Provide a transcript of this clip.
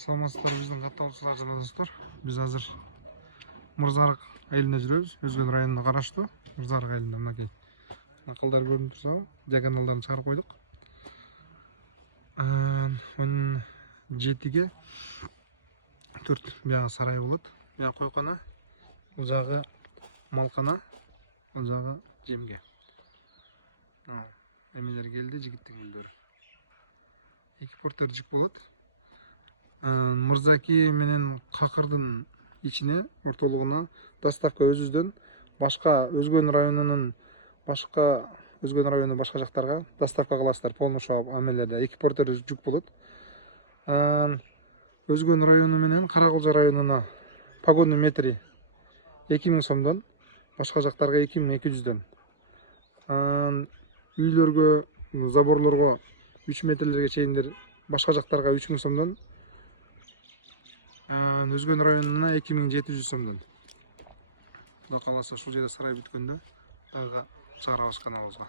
Саламатсыздар биздин катталуучулар жана достор. Биз азыр Мырзарык айылында жүрөбүз. Өзгөн районуна караштуу Мырзарык айылында мынакей акылдар көрүнүп турса, диагоналдарын чыгарып койдук. Onun 7-ге 4 бияга сарай болот. Бияга койкона, бул жагы малкана, бул жагы жемге. Эмелер келди, жигиттер. Эки портер жик болот. Мырзаки менен Какырдын ичине ортолугуна доставка өзүбүздөн башка Өзгөн району башка жактарга доставка кыласыздар. Полношо амелерде эки портер жүк болот. Өзгөн району менен Каракылжа районуна погонный метри 2000 сомдон, башка жактарга 2200дөн. Үйлөргө, заборлорго 3 метрлерге чейиндер башка жактарга 3000 сомдон. Өзгөн районуна 2700 сомдон. Кудай кааласа ушул жерде сарай бүткөндө дагы чыгарабыз каналыбызга.